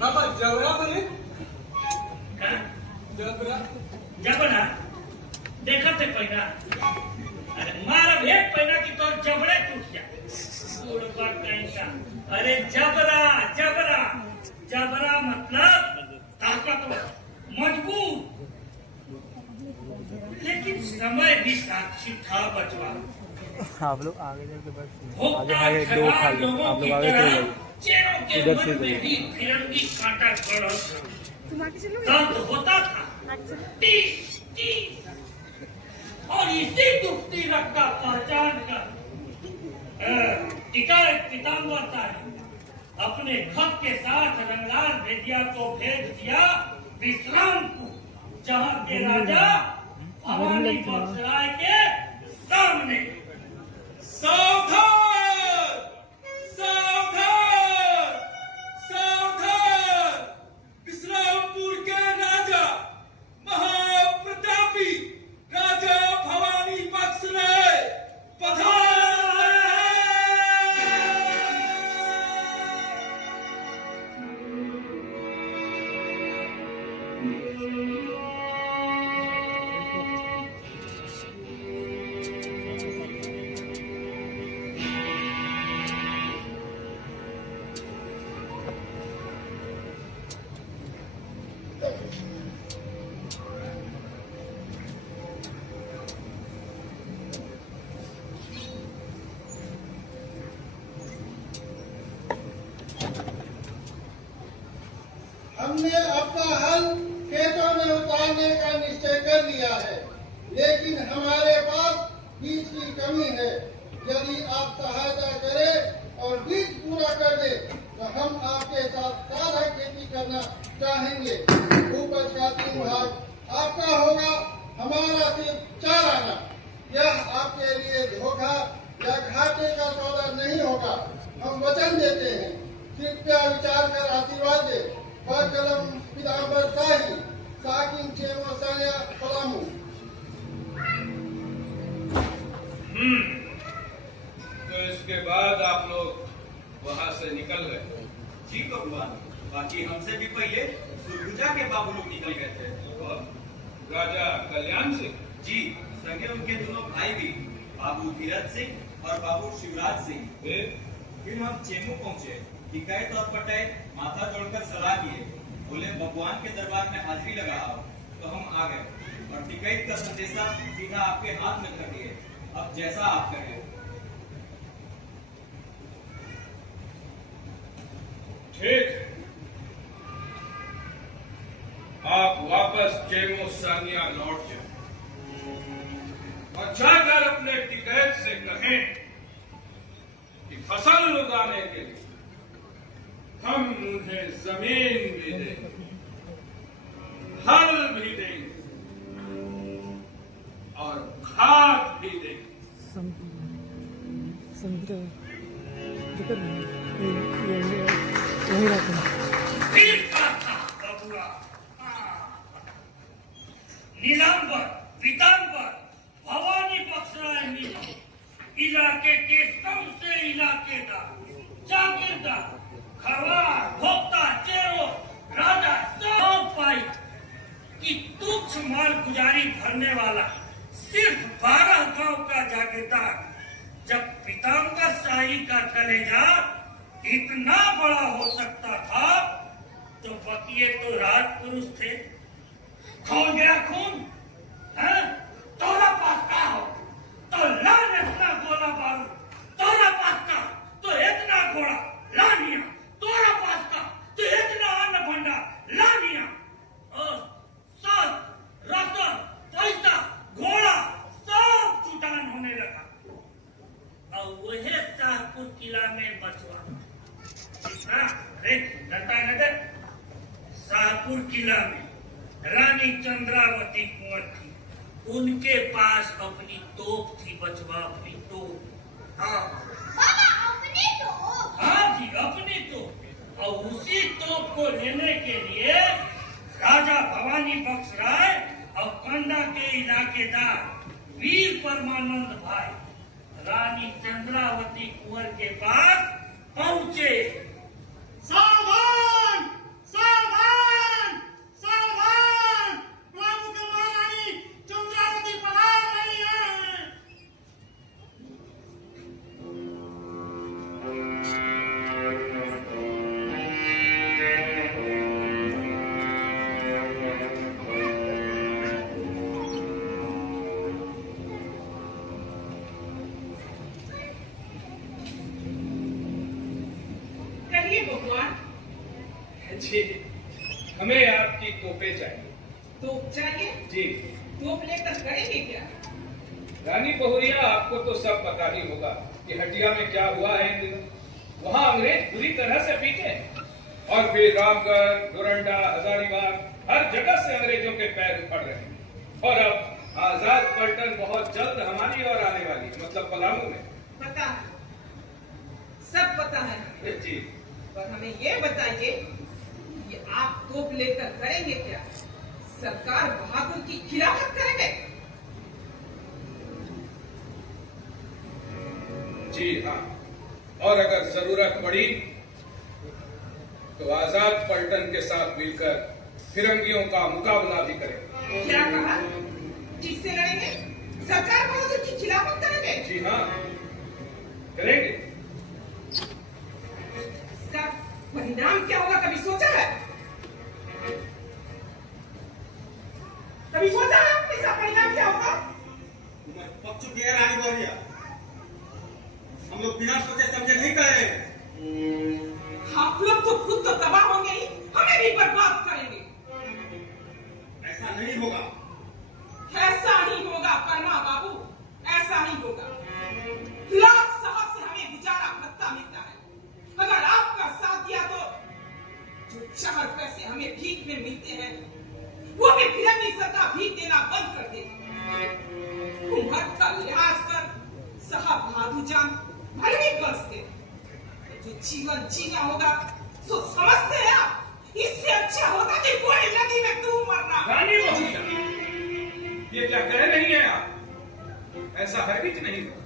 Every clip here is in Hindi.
बाबा जबरा बने का जबरा जबरा देखा थे पहिना अरे मारा भेद पहिना की तो जबड़े टूट जाए उड़ बात कहीं का अरे जबरा जबरा जबरा मतलब ताकतवर मजबूत लेकिन समय भी साक्षी था बचवा आप लोग आगे जाके बस होता आगे दो खा लो लोगों आप की लोग आगे तरह चले चेहरों के इधर मन से में जाइए। भी फिरंगी कांटा गड़ा तुम आगे चलो दर्द होता था टीस टीस और इसी दुखती रखता पहचान कर टिका एक पीताम्बर साहब अपने खत के साथ रंगलाल भेदिया को भेज दिया विश्राम को जहाँ के राजा भवानी बख्शराय के सामने सावधान सावधान सावधान विश्रामपुर के राजा महाप्रतापी राजा भवानी बख्शराय पधार हमने अपना हल खेतों में उतारने का निश्चय कर लिया है, लेकिन हमारे पास बीज की कमी है। यदि आप सहायता करें और बीज पूरा कर दे तो हम आपके साथ साझा खेती करना चाहेंगे। उपज का 3 भाग आपका होगा, हमारा सिर्फ 4 आना। यह आपके लिए धोखा या घाटे का सौदा नहीं होगा, हम वचन देते हैं। कृपया विचार कर आशीर्वाद दे। कलम पीताम्बर शाही साकिन चेमो साया पलामू। तो इसके बाद आप लोग वहाँ से निकल गए। जी भगवान, बाकी हमसे भी पहले सुरगुजा के बाबू लोग निकल गए थे। और राजा कल्याण सिंह जी, संगे उनके दोनों भाई भी, बाबू धीरज सिंह और बाबू शिवराज सिंह। फिर हम चेमू पहुँचे। टिकैत और पटैत माथा जोड़कर सलाह किए, बोले भगवान के दरबार में हाजिरी लगा आओ। तो हम आ गए और टिकैत का संदेशा सीधा आपके हाथ में कर दिए। अब जैसा आप कहें। ठीक, आप वापस चेमो सानिया लौट जाओ और जाकर अपने टिकैत से कहें कि फसल उगाने के लिए हम उन्हें जमीन भी देंगे, हल भी देंगे और खाद भी देंगे। समुद्र यही रहते हैं। फिर था बबुआ नीलांबर पीताम्बर भवानी बख्शराय मिले इलाके के सबसे इलाकेदार जागीरदार खरवार भोक्ता चेरो राजा सब पाई कि तुच्छ माल गुजारी भरने वाला सिर्फ 12 गांव का जागीरदार जब पीताम्बर शाही का कलेजा इतना बड़ा हो सकता था तो बकिए तो राजपुरुष थे। खो गया खून है? तोरा पास का हो तो लान इतना गोला बारूद, तोरा पास का तो इतना घोड़ा लानिया, तोरा पास का तो इतना अन्न भंडार लानिया और सब रसद पैसा घोड़ा सब जुटान होने लगा। और वही शाहपुर किला में बचवा नगर शाहपुर किला में रानी चंद्रावती कुंवर थी। उनके पास अपनी तोप थी बचवा, अपनी तोप। हाँ अपनी तो हाँ जी, अपनी तोप। और उसी तोप को लेने के लिए राजा भवानी बख्शराय और कंडा के इलाकेदार वीर परमानंद भाई रानी चंद्रावती कुंवर के पास पहुंचे। सावधान! जी, हमें आपकी तोपें चाहिए। तोप चाहिए? जी तोप लेकर करेंगे क्या? रानी बहुरिया, आपको तो सब पता ही होगा कि हटिया में क्या हुआ है इन दिनों। वहां अंग्रेज बुरी तरह से पीटे हैं और फिर रामगढ़, डोरंडा, हजारीबाग हर जगह से अंग्रेजों के पैर उखड़ रहे हैं। और अब आजाद पलटन बहुत जल्द हमारी ओर आने वाली है, मतलब पलामू में। पता है, सब पता है हमें। जी पर हमें ये बताइए कि आप तोप लेकर करेंगे क्या? सरकार बहादुर की खिलाफत करेंगे? जी हाँ, और अगर जरूरत पड़ी तो आजाद पलटन के साथ मिलकर फिरंगियों का मुकाबला भी करेंगे। क्या कहा? किससे लड़ेंगे? सरकार बहादुर की खिलाफत करेंगे? जी हाँ, करेंगे। इसका परिणाम क्या होगा, कभी सोचा है? कभी सोचा है आपने इसका परिणाम क्या होगा? पक चुकी है रानी बहुरिया। हम लोग बिना सोचे समझे नहीं कर रहे हैं। आप लोग तो खुद तो तबाह होंगे ही, हमें भी बर्बाद करेंगे। ऐसा नहीं होगा। ऐसा ही होगा परमा बाबू, ऐसा ही होगा। लाख साहब से हमें गुजारा भत्ता मिलता है। अगर आपका साथ दिया तो जो 4 पैसे हमें भीख में मिलते हैं वो भी फिरंगी सरकार भीख देना बंद कर देगी। उम्र का लिहाज कर साहब बहादुर जान भले ही बरसते, जो जीवन जीना होगा तो समझते हैं आप, इससे अच्छा होता कि कोई नदी में डूब मरना। रानी बहुरिया, ये क्या कह रही हैं आप? ऐसा हरगिज नहीं होगा,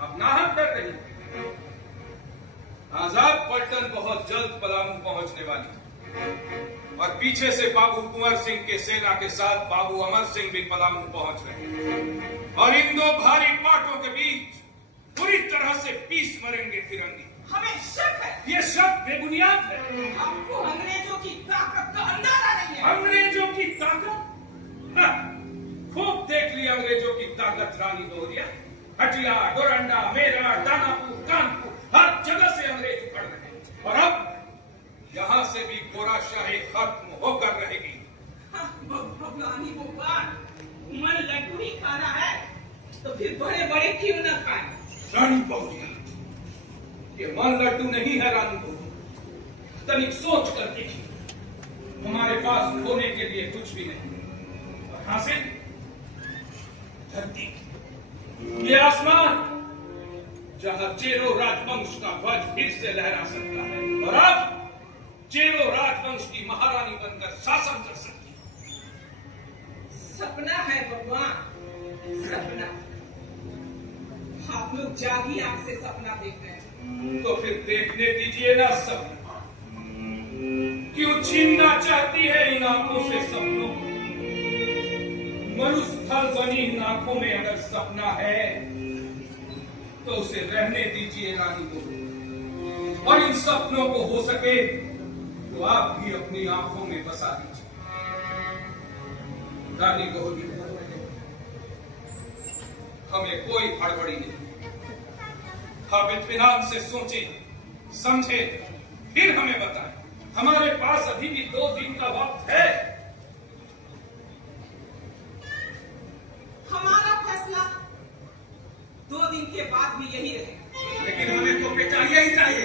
आप नाहक कर रही हैं। आजाद पलटन बहुत जल्द पलामू पहुंचने वाली है और पीछे से बाबू कुंवर सिंह के सेना के साथ बाबू अमर सिंह भी पलामू पहुंच रहे हैं और इन दो भारी पाटों के बीच पूरी तरह से पीस मरेंगे फिरंगी। हमें शक है, ये शक बेबुनियाद है। आपको अंग्रेजों की ताकत का अंदाजा नहीं है। अंग्रेजों की ताकत? हाँ, खूब देख लिया अंग्रेजों की ताकत रानी बहुरिया। हटिया, डोरंडा, मेरठ, दानापुर, कानपुर हर जगह से अंग्रेज उखड़ रहे हैं और अब यहाँ से भी गोराशाही खत्म होकर रहेगी। भगवान ही भगवान, मन लड्डू ही खाना है तो फिर बड़े बड़े क्यों न खाए? रानी बहुरिया, ये मन लड्डू नहीं है रानी बहुरिया। तनिक सोच कर देखिए, हमारे पास खोने के लिए कुछ भी नहीं और हासिल धरती, ये आसमान जहां चेरो राजवंश का ध्वज फिर से लहरा सकता है और अब चेरो राजवंश की महारानी बनकर शासन कर सकती है। सपना है भगवान, सपना। आप लोग जागी आंख से सपना देख रहे हैं तो फिर देखने दीजिए ना सपना। क्यों छीनना चाहती है इन आंखों से सपनों को? मरुस्थल बनी इन आंखों में अगर सपना है तो उसे रहने दीजिए रानी को, और इन सपनों को हो सके तो आप भी अपनी आंखों में बसा दीजिए। रानी बहुरिया, हमें कोई हड़बड़ी नहीं। आप इत्मीनान से सोचें, समझें, फिर हमें बताएं। हमारे पास अभी भी 2 दिन का वक्त है। हमारा फैसला 2 दिन के बाद भी यही रहेगा। लेकिन हमें तोपें चाहिए ही चाहिए,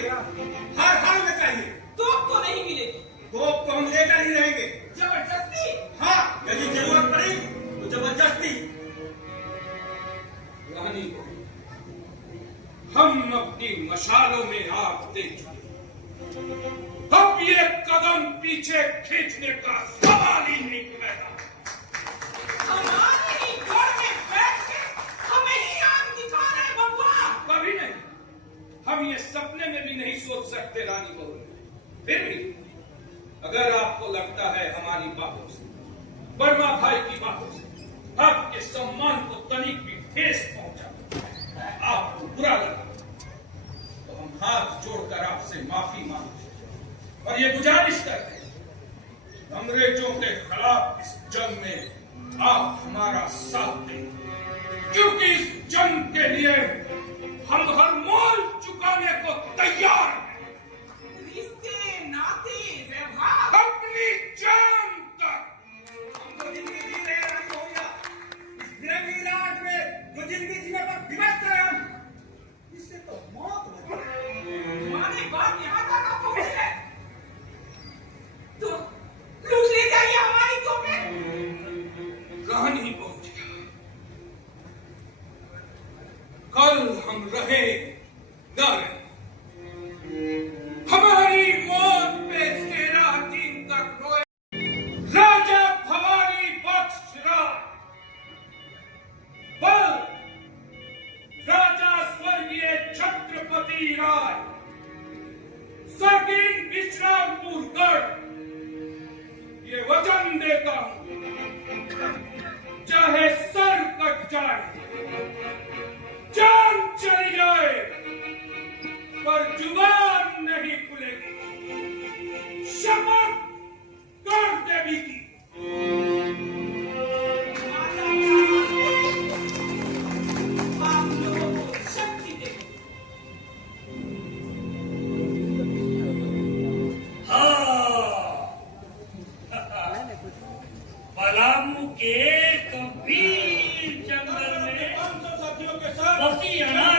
हर हाल में चाहिए। तोप तो नहीं मिलेगी। तोप तो हम लेकर ही रहेंगे। जबरदस्ती? हाँ, यदि जरूरत पड़ी तो जबरदस्ती। रानी को हम अपनी मशालों में आग दे चुके, अब ये कदम पीछे खींचने का सवाल ही नहीं पैदा। हमारे ही घर में बैठ के हमें ही आग दिखा रहे भगवान। कभी नहीं, हम ये सपने में भी नहीं सोच सकते रानी बहुरिया। फिर भी अगर आपको लगता है हमारी बातों से, वर्मा भाई की बातों से आपके सम्मान को तनिक भी ठेस पहुंचा, आपको बुरा लगा, तो हम हाथ जोड़कर आपसे माफी मांगते और ये गुजारिश करते हैं, अंग्रेजों के खिलाफ इस जंग में आप हमारा साथ दें, क्योंकि इस जंग के लिए हम हर मोल चुकाने को तैयार हैं। रिश्ते, नाते, व्यवहार एक वीर जंगल में 500 साथियों के साथ बसी अनाज